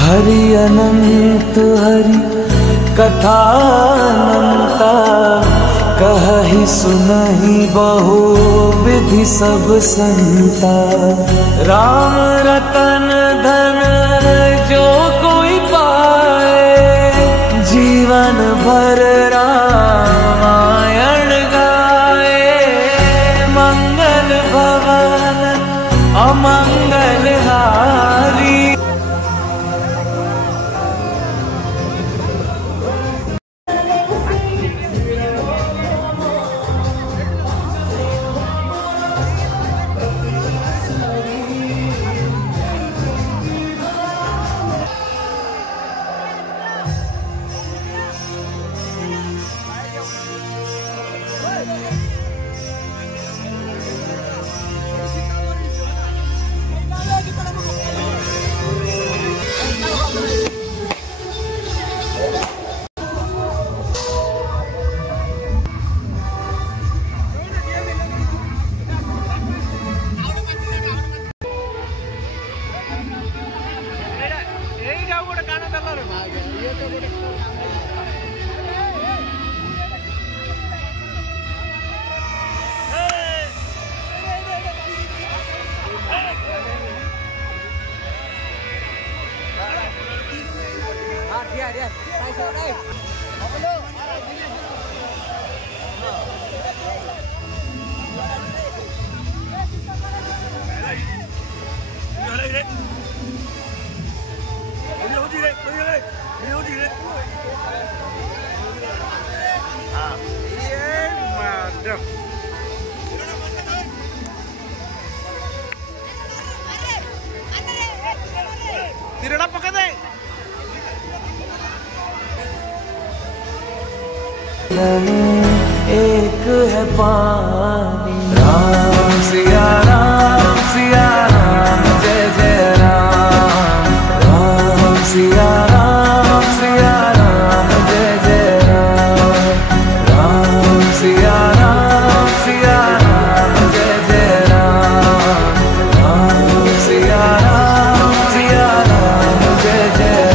हरि अनंत हरि कथानंता कहहि सुनहि बहु विधि सब संता। राम रतन धन जो कोई पाए जीवन भर रामायण गाए। मंगल भवन अमंगल हारी। एक है पानी। राम सिया राम जय जय राम। राम सिया राम जय जय राम। राम सिया राम जय जय राम। राम सिया राम जय जय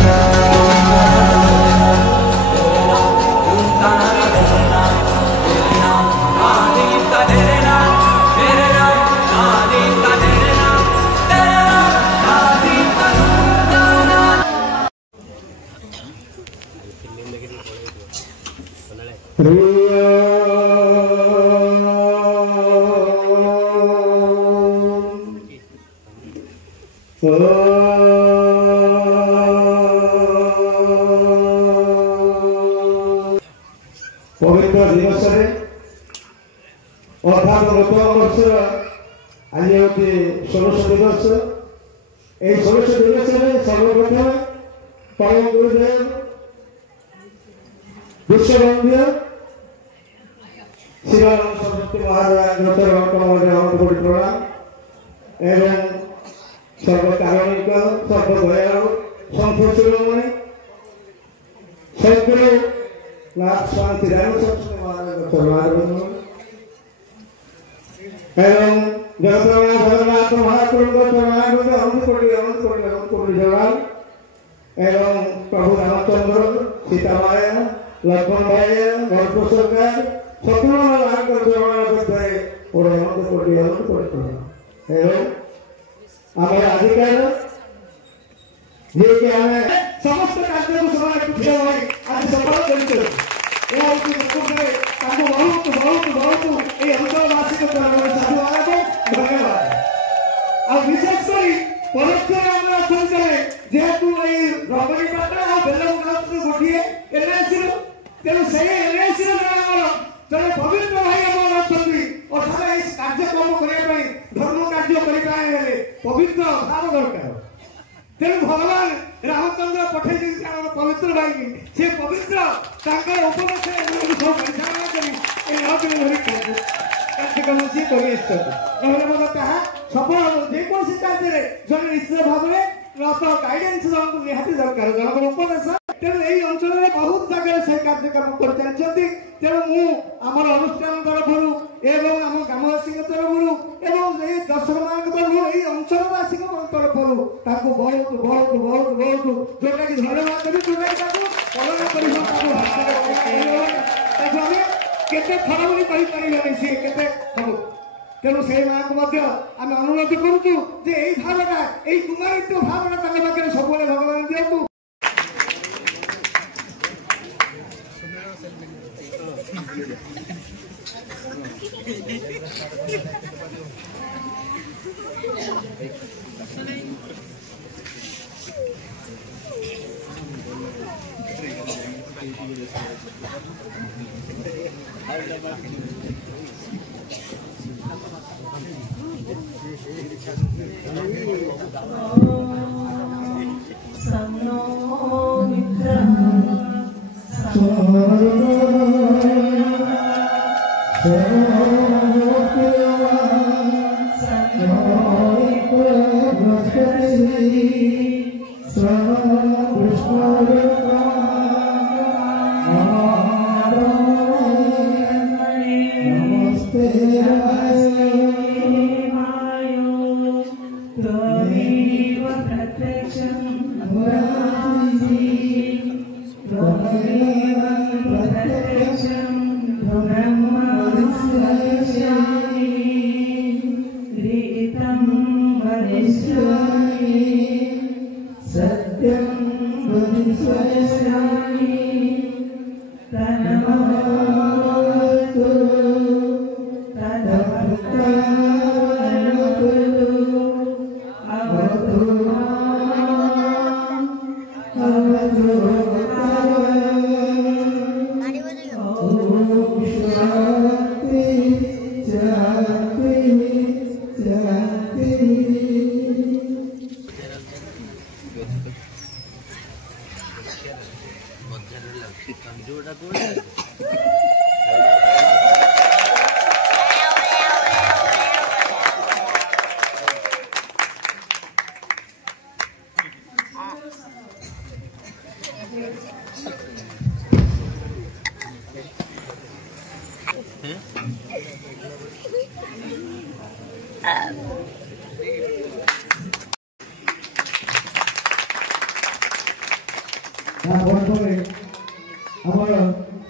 पवित्र दिवस अर्थात गत वर्ष आज हूँ 16 दिवस। ये 16 दिवस सर्वप्रथम परम गुरुदेव विश्ववंद्य शिवानंद सरस्वती महाराज कोटि प्रणाम एवं सर्वकारणिक सर्वदयालु संतोषमणि सद्गुरु नाथ शांति सरस्वती महाराज एवं जगन्नाथ महाप्रभु कोटि जवान एवं प्रभु रामचंद्र सीता माया लक्ष्मण भाई गल्प सरकार शत्रुघ्न और एमत कोड़ी हेलो आम अधिकार जे कि आम समस्त कार्य को समाज ठिया आज सफल कर बहुत बहुत बहुत ये अंचलवासी को साधुवाद धन्यवाद आ विशेषकर परोक्ष जेहेतु रबड़ी पाटा बेलगुंडा गोटे एनआईसी तेणु से एनआईसी जड़े पवित्र भाई आम अच्छा कार्यक्रम करने धर्म कार्य करने पवित्र भाव दरकार तेणु भगवान रामचंद्र पठे पवित्र भाई से पवित्र उपदेश परिचालना कर कार्यक्रम सी कर सफल जेकोसी कार्य जन निश्चित भाव में गाइडेंस निहाती दरकार जन उपदेश तेणु यही अंचल में बहुत जगह से कार्यक्रम कर तेणु आमर अनुष्ठान तरफ एवं आम ग्रामवासी तरफ एवं दर्शक मान तरफ यही अंचलवासी तरफ बहुत बहुत बहुत बहुत जोटा कि धन्यवाद देवी जोटा कि कलना केते थर बोली कहीपर सी केते तेणु से माँ को आम अनुरोध करुचु जे यही भावटा यही कुमारित्व भावटा पाखे सब भगवान दिंतु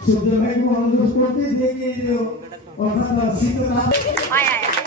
सूर्य भाई को अनुरोध करते हैं कि अर्थात शीतकाल